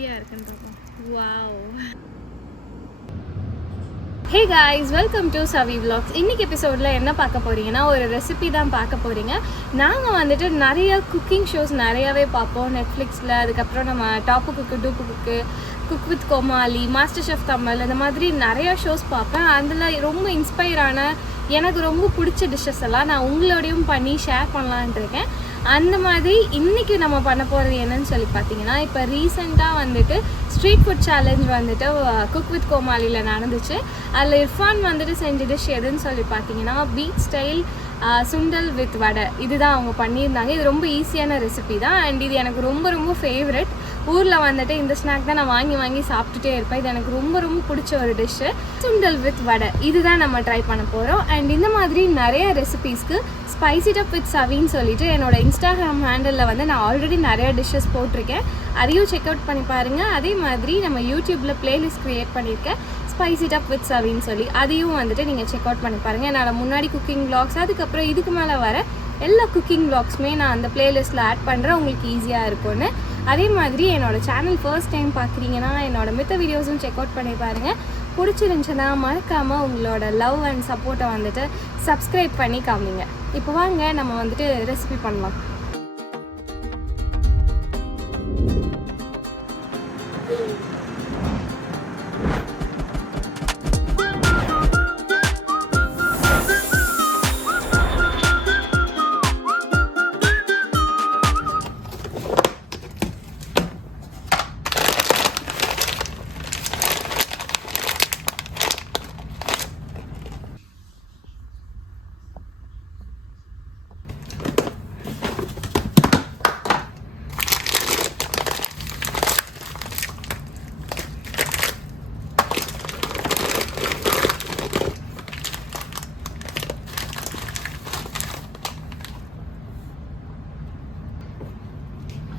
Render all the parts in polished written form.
கிறிஸ்பியாக இருக்குன்னு பார்ப்போம். Wow. Hey guys, welcome to Savi vlogs. இன்றைக்கி எபிசோடில் என்ன பார்க்க போகிறீங்கன்னா ஒரு ரெசிபி தான் பார்க்க போகிறீங்க. நாங்கள் வந்துட்டு நிறைய குக்கிங் ஷோஸ் நிறையாவே பார்ப்போம் நெட்ஃப்ளிக்ஸில். அதுக்கப்புறம் நம்ம top cook, dupe cook, cook with Comali, master chef Tamil, இந்த மாதிரி நிறையா ஷோஸ் பார்ப்பேன். அதில் ரொம்ப இன்ஸ்பயரான எனக்கு ரொம்ப பிடிச்ச டிஷ்ஷஸ் எல்லாம் நான் உங்களோடையும் பண்ணி ஷேர் பண்ணலான்ட்டு இருக்கேன். அந்த மாதிரி இன்றைக்கி நம்ம பண்ண போகிறது என்னன்னு சொல்லி பார்த்தீங்கன்னா, இப்போ ரீசெண்டாக வந்துட்டு ஸ்ட்ரீட் ஃபுட் சேலஞ்ச் வந்துட்டு குக் வித் கோமாளியில் நடந்துச்சு. அதில் இர்ஃபான் வந்துட்டு செஞ்ச டிஷ் எதுன்னு சொல்லி பார்த்தீங்கன்னா பீச் ஸ்டைல் சுண்டல் வித் வடை. இதுதான் அவங்க பண்ணியிருந்தாங்க. இது ரொம்ப ஈஸியான ரெசிபி தான். அண்ட் இது எனக்கு ரொம்ப ரொம்ப ஃபேவரட். ஊரில் வந்துட்டு இந்த ஸ்நாக் தான் நான் வாங்கி வாங்கி சாப்பிட்டுட்டே இருப்பேன். இது எனக்கு ரொம்ப ரொம்ப பிடிச்ச ஒரு டிஷ்ஷு, சுண்டல் வித் வடை. இதுதான் நம்ம ட்ரை பண்ண போகிறோம். அண்ட் இந்த மாதிரி நிறைய ரெசிபீஸ்க்கு ஸ்பைஸ் இட் அப் வித் சவின்னு சொல்லிட்டு என்னோடய இன்ஸ்டாகிராம் ஹேண்டலில் வந்து நான் ஆல்ரெடி நிறைய டிஷ்ஷஸ் போட்டிருக்கேன். அதையும் செக் அவுட் பண்ணி பாருங்கள். அதே மாதிரி நம்ம யூடியூப்பில் பிளேலிஸ்ட் க்ரியேட் பண்ணியிருக்கேன், ஸ்பைஸ் இட் அப் வித் சவின்னு சொல்லி. அதையும் வந்துட்டு நீங்கள் செக் அவுட் பண்ணி பாருங்கள். என்னோட முன்னாடி குக்கிங் வ்ளாக்ஸ், அதுக்கப்புறம் இதுக்கு மேலே வர எல்லா குக்கிங் வ்ளாக்ஸுமே நான் அந்த பிளேலிஸ்ட்டில் ஆட் பண்ணுறேன், உங்களுக்கு ஈஸியாக இருக்கும்னு. அதே மாதிரி என்னோடய சேனல் ஃபர்ஸ்ட் டைம் பார்க்குறீங்கன்னா என்னோடய மித்த வீடியோஸும் செக் அவுட் பண்ணி பாருங்கள். பிடிச்சிருந்துச்சுன்னா மறக்காமல் உங்களோட லவ் அண்ட் சப்போர்ட்டை வந்துட்டு சப்ஸ்கிரைப் பண்ணி காமிங்க. இப்போ வாங்க நம்ம வந்துட்டு ரெசிபி பண்ணலாம்.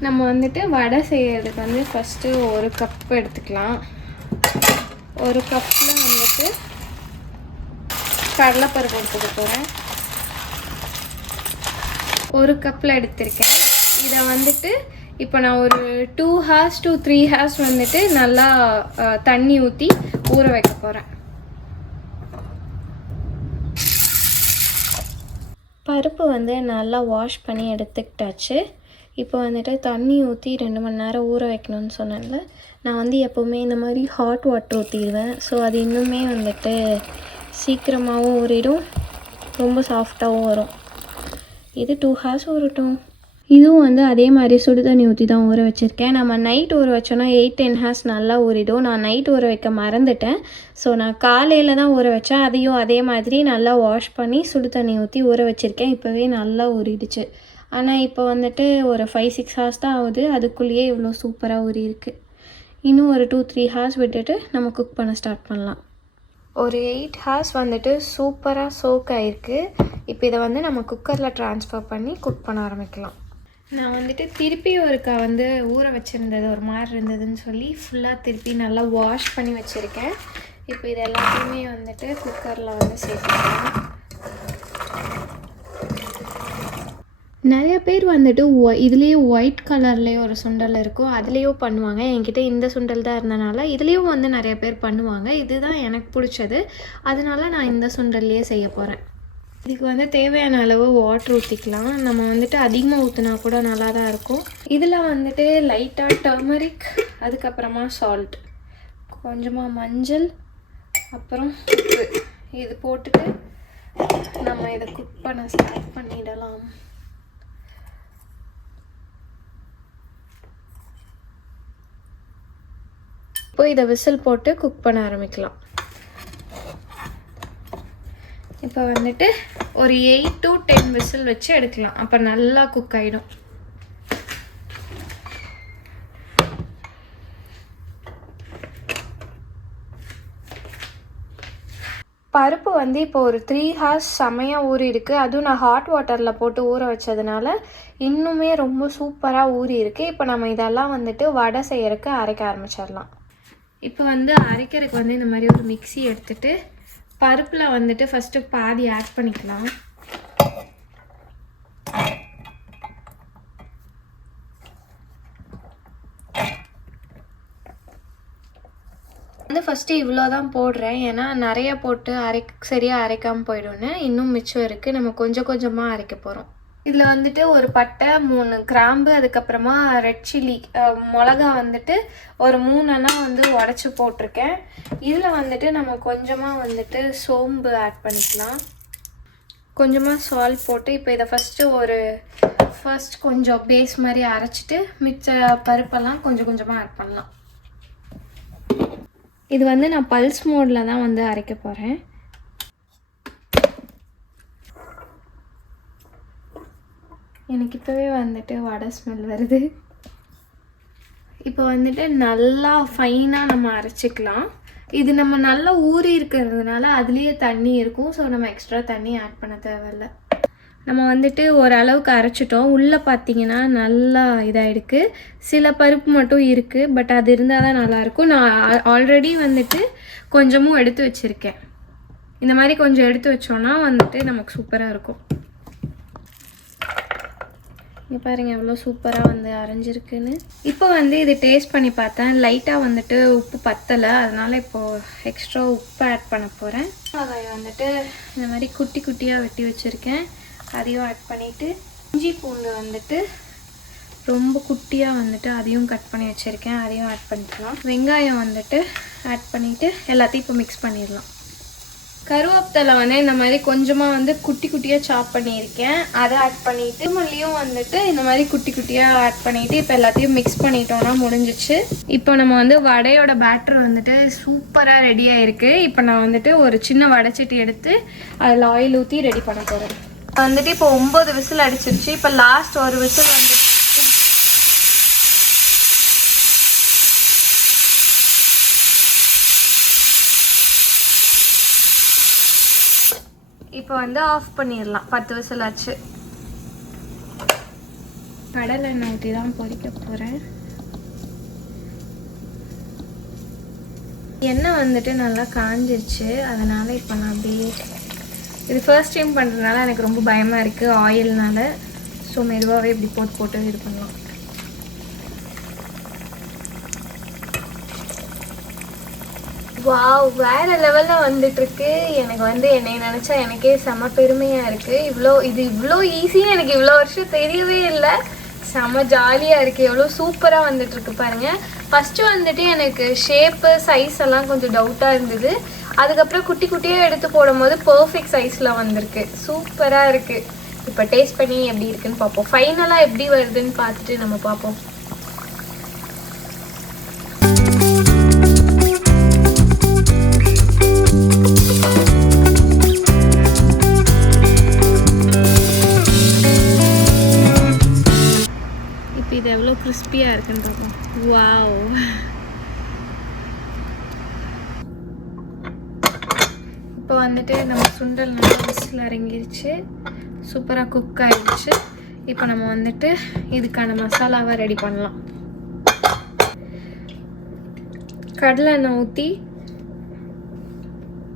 நம்ம வந்துட்டு வடை செய்கிறதுக்கு வந்து ஃபஸ்ட்டு ஒரு கப் எடுத்துக்கலாம். ஒரு கப்பில் வந்துட்டு கடலைப்பருப்பு எடுத்துக்க போகிறேன். ஒரு கப்பில் எடுத்திருக்கேன். இதை வந்துட்டு இப்போ நான் ஒரு 2 hours to 3 hours வந்துட்டு நல்லா தண்ணி ஊற்றி ஊற வைக்க போகிறேன். பருப்பு வந்து நல்லா வாஷ் பண்ணி எடுத்துக்கிட்டாச்சு. இப்போ வந்துட்டு தண்ணி ஊற்றி 2 மணி நேரம் ஊற வைக்கணும்னு சொன்னேன்ல, நான் வந்து எப்போவுமே இந்த மாதிரி ஹாட் வாட்டர் ஊற்றிடுவேன். ஸோ அது இன்னுமே வந்துட்டு சீக்கிரமாகவும் ஊறிடும், ரொம்ப சாஃப்டாகவும் வரும். இது 2 hours ஊறட்டும். இதுவும் வந்து அதே மாதிரி சுடு தண்ணி ஊற்றி தான் ஊற வச்சுருக்கேன். நம்ம நைட் ஊற வச்சோன்னா 8-10 hours நல்லா ஊறிடும். நான் நைட் ஊற வைக்க மறந்துட்டேன். ஸோ நான் காலையில் தான் ஊற வச்சேன். அதையும் அதே மாதிரி நல்லா வாஷ் பண்ணி சுடு தண்ணி ஊற்றி ஊற வச்சுருக்கேன். இப்போவே நல்லா ஊறிடுச்சு. ஆனால் இப்போ வந்துட்டு ஒரு 5-6 hours தான் ஆகுது. அதுக்குள்ளேயே இவ்வளோ சூப்பராக ஊறியிருக்கு. இன்னும் ஒரு 2-3 hours விட்டுட்டு நம்ம குக் பண்ண ஸ்டார்ட் பண்ணலாம். ஒரு 8 hours வந்துட்டு சூப்பராக சோக் ஆகிருக்கு. இப்போ இதை வந்து நம்ம குக்கரில் ட்ரான்ஸ்ஃபர் பண்ணி குக் பண்ண ஆரம்பிக்கலாம். நான் வந்துட்டு திருப்பி ஒருக்கா வந்து ஊற வச்சுருந்தது ஒரு மாதிரி இருந்ததுன்னு சொல்லி ஃபுல்லாக திருப்பி நல்லா வாஷ் பண்ணி வச்சுருக்கேன். இப்போ இது எல்லாத்தையுமே வந்துட்டு குக்கரில் வந்து சேர்த்துக்கலாம். நிறைய பேர் வந்துட்டு இதுலேயே ஒயிட் கலர்லேயே ஒரு சுண்டல் இருக்கும், அதுலேயும் பண்ணுவாங்க. என்கிட்ட இந்த சுண்டல் தான் இருந்தனால இதுலேயும் வந்து நிறைய பேர் பண்ணுவாங்க. இதுதான் எனக்கு பிடிச்சது, அதனால நான் இந்த சுண்டல்லையே செய்ய போகிறேன். இதுக்கு வந்து தேவையான அளவு வாட்டர் ஊற்றிக்கலாம். நம்ம வந்துட்டு அதிகமாக ஊற்றினா கூட நல்லா தான் இருக்கும். இதில் வந்துட்டு லைட்டாக டர்மரிக், அதுக்கப்புறமா சால்ட், கொஞ்சமாக மஞ்சள், அப்புறம் உப்பு, இது போட்டுட்டு நம்ம இதை குக் பண்ண ஸ்டார்ட் பண்ணிடலாம். இப்போ இதை விசில் போட்டு குக் பண்ண ஆரம்பிக்கலாம். இப்போ வந்துட்டு ஒரு 8 to 10 விசில் வச்சு எடுக்கலாம். அப்போ நல்லா குக் ஆகிடும். பருப்பு வந்து இப்போ ஒரு 3 hours செமையாக ஊறி இருக்குது. அதுவும் நான் ஹாட் வாட்டரில் போட்டு ஊற வச்சதுனால இன்னுமே ரொம்ப சூப்பராக ஊறி இருக்குது. இப்போ நம்ம இதெல்லாம் வந்துட்டு வடை செய்யறதுக்கு அரைக்க ஆரம்பிச்சிடலாம். இப்போ வந்து அரைக்கிறதுக்கு வந்து இந்த மாதிரி ஒரு மிக்ஸி எடுத்துகிட்டு பருப்பில் வந்துட்டு ஃபஸ்ட்டு பாதி ஆட் பண்ணிக்கலாம். வந்து ஃபஸ்ட்டு இவ்வளோ தான் போடுறேன், ஏன்னா நிறைய போட்டு சரியாக அரைக்காமல் போயிடும்னு. இன்னும் மிச்சம் இருக்குது, நம்ம கொஞ்சம் கொஞ்சமாக அரைக்க போகிறோம். இதில் வந்துட்டு ஒரு பட்டை, 3 கிராம்பு, அதுக்கப்புறமா ரெட் சில்லி மிளகா வந்துட்டு ஒரு 3 அண்ணா வந்து உடச்சி போட்டிருக்கேன். இதில் வந்துட்டு நம்ம கொஞ்சமாக வந்துட்டு சோம்பு ஆட் பண்ணிக்கலாம், கொஞ்சமாக சால்ட் போட்டு. இப்போ இதை ஃபஸ்ட் கொஞ்சம் பேஸ் மாதிரி அரைச்சிட்டு மிச்ச பருப்பெல்லாம் கொஞ்சம் கொஞ்சமாக ஆட் பண்ணலாம். இது வந்து நான் பல்ஸ் மோடில் தான் வந்து அரைக்க போகிறேன். எனக்கு இப்போவே வந்துட்டு வடை ஸ்மெல் வருது. இப்போ வந்துட்டு நல்லா ஃபைனாக நம்ம அரைச்சிக்கலாம். இது நம்ம நல்லா ஊறி இருக்கிறதுனால அதுலேயே தண்ணி இருக்கும், ஸோ நம்ம எக்ஸ்ட்ரா தண்ணி ஆட் பண்ண தேவையில்லை. நம்ம வந்துட்டு ஓரளவுக்கு அரைச்சிட்டோம். உள்ளே பார்த்தீங்கன்னா நல்லா இதாகிருக்கு, சில பருப்பு மட்டும் இருக்குது, பட் அது இருந்தால் தான் நல்லாயிருக்கும். நான் ஆல்ரெடி வந்துட்டு கொஞ்சமும் எடுத்து வச்சுருக்கேன். இந்த மாதிரி கொஞ்சம் எடுத்து வச்சோன்னா வந்துட்டு நமக்கு சூப்பராக இருக்கும். இங்கே பாருங்கள் எவ்வளோ சூப்பராக வந்து அரைஞ்சிருக்குன்னு. இப்போ வந்து இது டேஸ்ட் பண்ணி பார்த்தேன், லைட்டாக வந்துட்டு உப்பு பத்தலை, அதனால் இப்போது எக்ஸ்ட்ரா உப்பு ஆட் பண்ண போகிறேன். வெங்காயம் வந்துட்டு இந்த மாதிரி குட்டி குட்டியாக வெட்டி வச்சுருக்கேன், அதையும் ஆட் பண்ணிவிட்டு, இஞ்சி பூண்டு வந்துட்டு ரொம்ப குட்டியாக வந்துட்டு அதையும் கட் பண்ணி வச்சுருக்கேன், அதையும் ஆட் பண்ணிக்கலாம். வெங்காயம் வந்துட்டு ஆட் பண்ணிவிட்டு எல்லாத்தையும் இப்போ மிக்ஸ் பண்ணிடலாம். கருவேப்பிலை வந்து இந்த மாதிரி கொஞ்சமாக வந்து குட்டி குட்டியாக சாப் பண்ணியிருக்கேன், அதை ஆட் பண்ணிவிட்டு மல்லியும் வந்துட்டு இந்த மாதிரி குட்டி குட்டியாக ஆட் பண்ணிவிட்டு இப்போ எல்லாத்தையும் மிக்ஸ் பண்ணிட்டோன்னா முடிஞ்சிச்சு. இப்போ நம்ம வந்து வடையோட பேட்டர் வந்துட்டு சூப்பராக ரெடியாக இருக்குது. இப்போ நான் வந்துட்டு ஒரு சின்ன வடைச்சட்டி எடுத்து அதில் ஆயில் ஊற்றி ரெடி பண்ண போகிறேன். வந்துட்டு இப்போ 9 விசில் அடிச்சிருச்சு. இப்போ லாஸ்ட் ஒரு விசில் வந்துட்டு இப்போ வந்து ஆஃப் பண்ணிடலாம். 10 விசில் ஆச்சு. கடலை எண்ணெய் ஊற்றி தான் பொரிக்க போகிறேன். எண்ணெய் வந்துட்டு நல்லா காஞ்சிருச்சு, அதனால் இப்போ நான் அப்படியே, இது ஃபர்ஸ்ட் டைம் பண்ணுறதுனால எனக்கு ரொம்ப பயமாக இருக்குது ஆயில்னால. ஸோ மெதுவாகவே இப்படி போட்டு இது பண்ணலாம். வாவ், வேறு லெவலில் வந்துட்டுருக்கு. எனக்கு வந்து என்னை நினச்சா எனக்கே செம பெருமையாக இருக்குது. இது இவ்வளோ ஈஸின்னு எனக்கு இவ்வளோ வருஷம் தெரியவே இல்லை. செம ஜாலியாக இருக்குது, எவ்வளோ சூப்பராக வந்துட்டுருக்கு பாருங்கள். ஃபஸ்ட்டு வந்துட்டு எனக்கு ஷேப்பு சைஸ் எல்லாம் கொஞ்சம் டவுட்டாக இருந்தது. அதுக்கப்புறம் குட்டி குட்டியாக எடுத்து போடும்போது பர்ஃபெக்ட் சைஸில் வந்திருக்கு, சூப்பராக இருக்குது. இப்போ டேஸ்ட் பண்ணி எப்படி இருக்குன்னு பார்ப்போம். ஃபைனலாக எப்படி வருதுன்னு பார்த்துட்டு நம்ம பார்ப்போம். இப்போ இது எவ்வளோ கிறிஸ்பியாக இருக்குன்னு பார்ப்போம். வாவ், இப்போ வந்துட்டு நம்ம சுண்டல் நல்லா விசில் இறங்கிருச்சு, சூப்பராக குக் ஆகிடுச்சு. இப்போ நம்ம வந்துட்டு இதுக்கான மசாலாவை ரெடி பண்ணலாம். கடலை எண்ணெய் ஊற்றி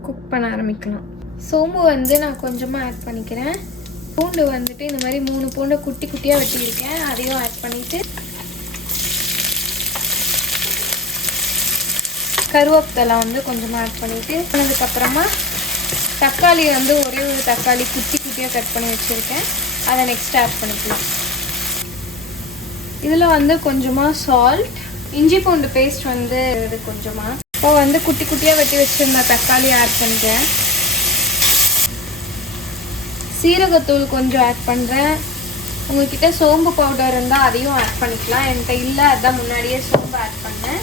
குக் பண்ண ஆரம்பிக்கலாம். சோம்பு வந்து நான் கொஞ்சமாக ஆட் பண்ணிக்கிறேன். பூண்டு வந்துட்டு இந்த மாதிரி 3 பூண்டை குட்டி குட்டியாக வெட்டியிருக்கேன், அதையும் ஆட் பண்ணிவிட்டு கருவேப்பிலை வந்து கொஞ்சமாக ஆட் பண்ணிவிட்டு, அதுக்கப்புறமா தக்காளி வந்து ஒரே ஒரு தக்காளி குட்டி குட்டியாக கட் பண்ணி வச்சுருக்கேன், அதை நெக்ஸ்ட் ஆட் பண்ணிக்கலாம். இதில் வந்து கொஞ்சமாக சால்ட், இஞ்சி பூண்டு பேஸ்ட் வந்து இது கொஞ்சமாக. இப்போ வந்து குட்டி குட்டியாக வெட்டி வச்சுருந்த தக்காளி ஆட் பண்ணிக்கிறேன். சீரகத்தூள் கொஞ்சம் ஆட் பண்ணுறேன். உங்கள்கிட்ட சோம்பு பவுடர் இருந்தால் அதையும் ஆட் பண்ணிக்கலாம், என்கிட்ட இல்லை, அதுதான் முன்னாடியே சோம்பு ஆட் பண்ணேன்.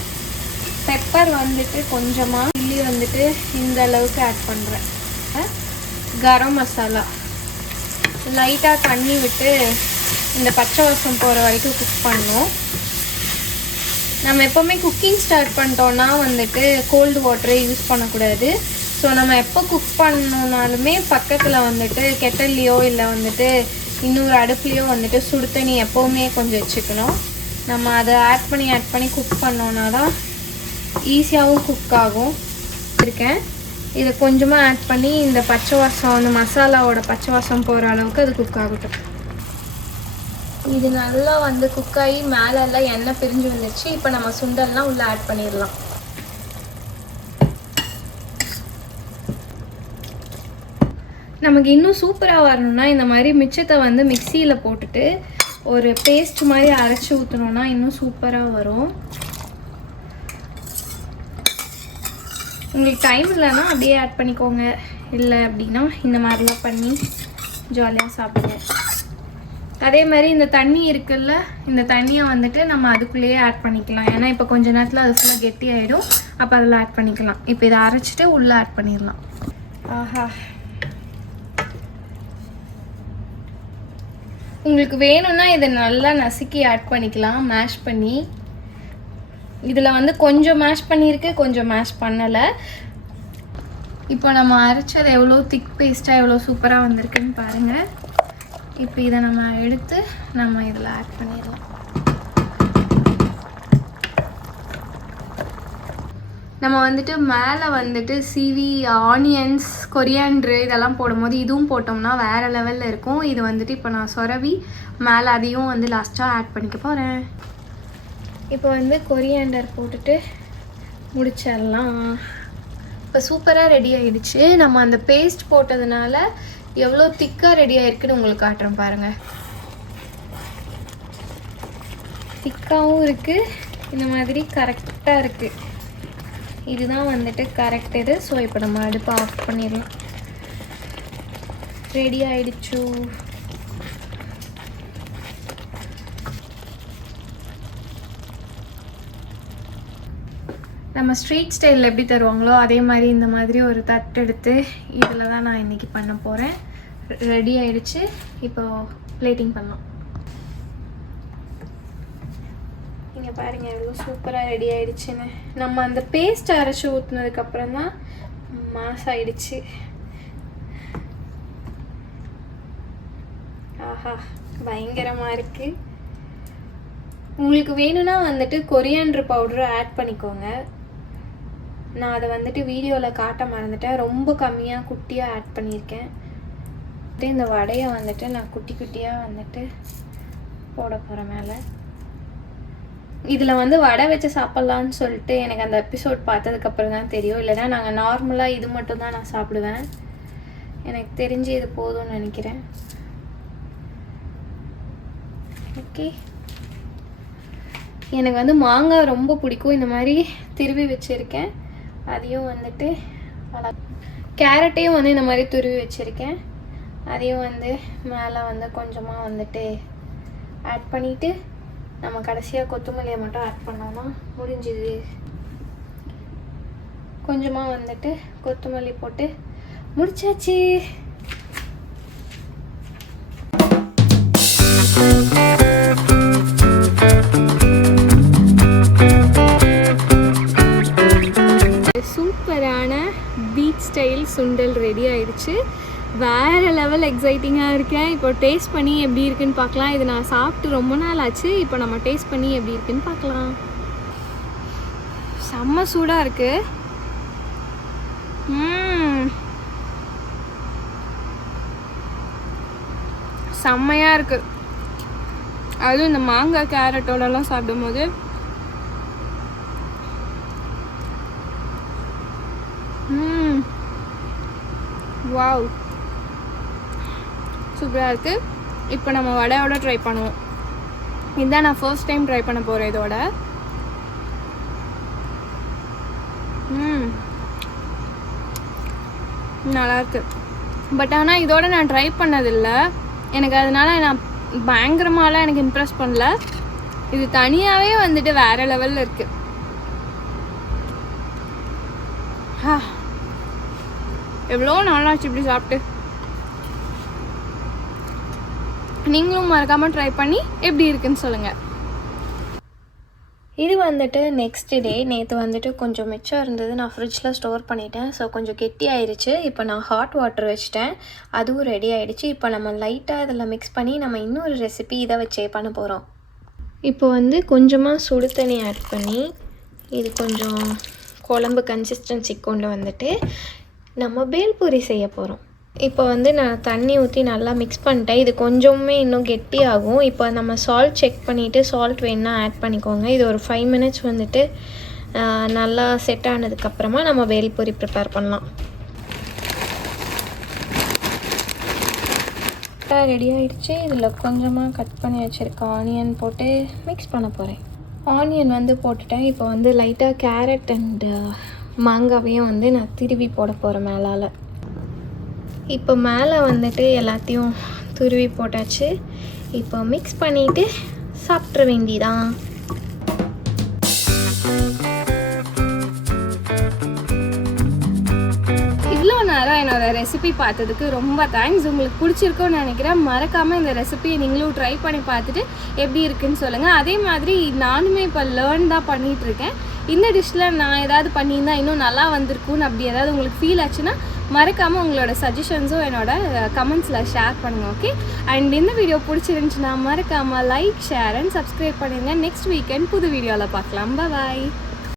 பெப்பர் வந்துட்டு கொஞ்சமாக, சில்லி வந்துட்டு இந்த அளவுக்கு ஆட் பண்ணுறேன். கரம் மசாலா லைட்டாக தண்ணி விட்டு இந்த பச்சை வாசம் போகிற வரைக்கும் குக் பண்ணணும். நம்ம எப்போவுமே குக்கிங் ஸ்டார்ட் பண்ணிட்டோன்னா வந்துட்டு கோல்டு வாட்டரை யூஸ் பண்ணக்கூடாது. ஸோ நம்ம எப்போ குக் பண்ணணுன்னாலுமே பக்கத்தில் வந்துட்டு கெட்டல்லையோ இல்லை வந்துட்டு இன்னொரு அடுப்புலையோ வந்துட்டு சுடு தண்ணி எப்போவுமே கொஞ்சம் வச்சுக்கணும். நம்ம அதை ஆட் பண்ணி குக் பண்ணோன்னா தான் ஈஸியாகவும் குக் ஆகும். இருக்கேன் இதை கொஞ்சமாக ஆட் பண்ணி இந்த பச்சை வாசம், அந்த மசாலாவோட பச்சை வாசம் போகிற அளவுக்கு அது குக் ஆகட்டும். இது நல்லா வந்து குக் ஆகி மேலெல்லாம் எண்ணெய் பிரிஞ்சு வந்துடுச்சு. இப்போ நம்ம சுண்டல்லாம் உள்ளே ஆட் பண்ணிடலாம். நமக்கு இன்னும் சூப்பராக வரணும்னா இந்த மாதிரி மிச்சத்தை வந்து மிக்சியில் போட்டுட்டு ஒரு பேஸ்ட் மாதிரி அரைச்சி ஊற்றினோன்னா இன்னும் சூப்பராக வரும். உங்களுக்கு டைம் இல்லைன்னா அப்படியே ஆட் பண்ணிக்கோங்க, இல்லை அப்படின்னா இந்த மாதிரிலாம் பண்ணி ஜாலியாக சாப்பிடுங்க. அதே மாதிரி இந்த தண்ணி இருக்குல்ல, இந்த தண்ணியை வந்துட்டு நம்ம அதுக்குள்ளேயே ஆட் பண்ணிக்கலாம். ஏன்னா இப்போ கொஞ்ச நேரத்தில் அது ஃபுல்லாக கெட்டி ஆகிடும். அப்போ அதில் ஆட் பண்ணிக்கலாம். இப்போ இதை அரைச்சிட்டு உள்ளே ஆட் பண்ணிடலாம். ஆஹா, உங்களுக்கு வேணும்னா இதை நல்லா நசுக்கி ஆட் பண்ணிக்கலாம், மேஷ் பண்ணி. இதில் வந்து கொஞ்சம் மேஷ் பண்ணியிருக்கு, கொஞ்சம் மேஷ் பண்ணலை. இப்போ நம்ம அரைச்சது எவ்வளோ திக் பேஸ்ட்டாக எவ்வளோ சூப்பராக வந்திருக்குன்னு பாருங்கள். இப்போ இதை நம்ம எடுத்து நம்ம இதில் ஆட் பண்ணிடலாம். நம்ம வந்துட்டு மேலே வந்துட்டு சீவி ஆனியன்ஸ், கொரியாண்ட்ரு இதெல்லாம் போடும்போது இதுவும் போட்டோம்னா வேறு லெவலில் இருக்கும். இது வந்துட்டு இப்போ நான் சொரவி மேலே அதையும் வந்து லாஸ்ட்டாக ஆட் பண்ணிக்க போகிறேன். இப்போ வந்து கொரியாண்டர் போட்டுட்டு முடிச்சிடலாம். இப்போ சூப்பராக ரெடி ஆகிடுச்சு. நம்ம அந்த பேஸ்ட் போட்டதுனால எவ்வளோ திக்காக ரெடி ஆகிருக்குன்னு உங்களுக்கு காட்டுறேன் பாருங்கள். திக்காகவும் இருக்குது, இந்த மாதிரி கரெக்டாக இருக்குது. இதுதான் வந்துட்டு கரெக்ட் இது. ஸோ இப்போ நம்ம அடுப்பை ஆஃப் பண்ணிடலாம். ரெடி ஆகிடுச்சு. நம்ம ஸ்ட்ரீட் ஸ்டைலில் எப்படி தருவாங்களோ அதே மாதிரி இந்த மாதிரி ஒரு தட்டு எடுத்து இதில் தான் நான் இன்றைக்கி பண்ண போகிறேன். ரெடி ஆகிடுச்சு. இப்போ பிளேட்டிங் பண்ணலாம். நீங்கள் பாருங்கள் எவ்வளோ சூப்பராக ரெடி ஆகிடுச்சுன்னு. நம்ம அந்த பேஸ்ட் அரைச்சி ஊற்றுனதுக்கப்புறம் தான் மாஸ் ஆகிடுச்சு. ஆஹா, பயங்கரமாக இருக்குது. உங்களுக்கு வேணும்னா வந்துட்டு கொரியாண்டர் பவுடரை ஆட் பண்ணிக்கோங்க. நான் அதை வந்துட்டு வீடியோவில் காட்ட மறந்துட்டேன். ரொம்ப கம்மியாக குட்டியாக ஆட் பண்ணியிருக்கேன். இந்த வடையை வந்துட்டு நான் குட்டி குட்டியாக வந்துட்டு போட போகிறேன் மேலே. இதில் வந்து வடை வச்சு சாப்பிட்லான்னு சொல்லிட்டு எனக்கு அந்த எபிசோட் பார்த்ததுக்கப்புறம் தான் தெரியும். இல்லைனா நாங்கள் நார்மலாக இது மட்டும் தான் நான் சாப்பிடுவேன். எனக்கு தெரிஞ்சு இது போதும்னு நினைக்கிறேன். ஓகே, எனக்கு வந்து மாங்காய் ரொம்ப பிடிக்கும். இந்த மாதிரி திருவி வச்சுருக்கேன். அதையும் வந்துட்டு கேரட்டையும் வந்து இந்த மாதிரி துருவி வச்சுருக்கேன். அதையும் வந்து மேலே வந்து கொஞ்சமாக வந்துட்டு ஆட் பண்ணிவிட்டு நம்ம கடைசியாக கொத்தமல்லியை மட்டும் ஆட் பண்ணோம்னா முடிஞ்சுது. கொஞ்சமாக வந்துட்டு கொத்தமல்லி போட்டு முடிச்சாச்சு. சூப்பரான பீச் ஸ்டைல் சுண்டல் ரெடி ஆயிடுச்சு. வேறு லெவல் எக்ஸைட்டிங்காக இருக்கேன். இப்போ டேஸ்ட் பண்ணி எப்படி இருக்குன்னு பார்க்கலாம். இது நான் சாப்பிட்டு ரொம்ப நாள் ஆச்சு. இப்போ நம்ம டேஸ்ட் பண்ணி எப்படி இருக்குன்னு பார்க்கலாம். செம்ம சூடாக இருக்குது. செம்மையாக இருக்குது. அதுவும் இந்த மாங்காய் கேரட்டோடலாம் சாப்பிடும்போது வாவ், சூப்பராக இருக்குது. இப்போ நம்ம வடையோட ட்ரை பண்ணுவோம். இதுதான் நான் ஃபர்ஸ்ட் டைம் ட்ரை பண்ண போகிறேன் இதோட. நல்லாயிருக்கு. பட் ஆனால் இதோட நான் ட்ரை பண்ணதில்லை. எனக்கு அதனால் நான் பயங்கரமாலாம் எனக்கு இம்ப்ரெஸ் பண்ணல. இது தனியாகவே வந்துட்டு வேறு லெவலில் இருக்குது. எவ்வளோ நாளாச்சு இப்படி சாப்பிட்டு. நீங்களும் மறக்காமல் ட்ரை பண்ணி எப்படி இருக்குன்னு சொல்லுங்கள். இது வந்துட்டு நெக்ஸ்ட் டே. நேற்று வந்துட்டு கொஞ்சம் மிச்சம் இருந்தது, நான் ஃப்ரிட்ஜில் ஸ்டோர் பண்ணிட்டேன். ஸோ கொஞ்சம் கெட்டி ஆயிடுச்சு. இப்போ நான் ஹாட் வாட்டர் வச்சிட்டேன், அதுவும் ரெடி ஆகிடுச்சு. இப்போ நம்ம லைட்டாக இதில் மிக்ஸ் பண்ணி நம்ம இன்னொரு ரெசிபி இதை வச்சே பண்ண போகிறோம். இப்போ வந்து கொஞ்சமாக சுடு தண்ணி ஆட் பண்ணி இது கொஞ்சம் குழம்பு கன்சிஸ்டன்சி கொண்டு வந்துட்டு நம்ம பேல்பூரி செய்ய போகிறோம். இப்போ வந்து நான் தண்ணி ஊற்றி நல்லா மிக்ஸ் பண்ணிட்டேன். இது கொஞ்சமே இன்னும் கெட்டி ஆகும். இப்போ நம்ம சால்ட் செக் பண்ணிவிட்டு சால்ட் வேணுன்னா ஆட் பண்ணிக்கோங்க. இது ஒரு 5 மினிட்ஸ் வந்துட்டு நல்லா செட் ஆனதுக்கப்புறமா நம்ம பேல்பூரி ப்ரிப்பேர் பண்ணலாம். பரோட்டா ரெடி ஆகிடுச்சு. இதில் கொஞ்சமாக கட் பண்ணி வச்சுருக்க ஆனியன் போட்டு மிக்ஸ் பண்ண போகிறேன். ஆனியன் வந்து போட்டுட்டேன். இப்போ வந்து லைட்டாக கேரட் அண்டு மாங்காவையும் வந்து நான் திருவி போட போகிறேன் மேலால். இப்போ மேலே வந்துட்டு எல்லாத்தையும் துருவி போட்டாச்சு. இப்போ மிக்ஸ் பண்ணிவிட்டு சாப்பிட்ற வேண்டிதான். இவ்வளோ நேரம் என்னோடய ரெசிபி பார்த்ததுக்கு ரொம்ப தேங்க்ஸ். உங்களுக்கு பிடிச்சிருக்கோன்னு நினைக்கிறேன். மறக்காமல் இந்த ரெசிபியை நீங்களும் ட்ரை பண்ணி பார்த்துட்டு எப்படி இருக்குன்னு சொல்லுங்கள். அதே மாதிரி நானுமே இப்போ லேர்ன் தான் பண்ணிகிட்ருக்கேன். இந்த டிஷ்ஷில் நான் ஏதாவது பண்ணியிருந்தால் இன்னும் நல்லா வந்திருக்குன்னு அப்படி ஏதாவது உங்களுக்கு ஃபீல் ஆச்சுன்னா மறக்காமல் உங்களோட சஜஷன்ஸும் என்னோட கமெண்ட்ஸில் ஷேர் பண்ணுங்கள். ஓகே, அண்ட் இந்த வீடியோ பிடிச்சிருந்துச்சுன்னா மறக்காமல் லைக், ஷேர் அண்ட் சப்ஸ்கிரைப் பண்ணுங்கள். நெக்ஸ்ட் வீக்கெண்ட் புது வீடியோவில் பார்க்கலாம். பாய்.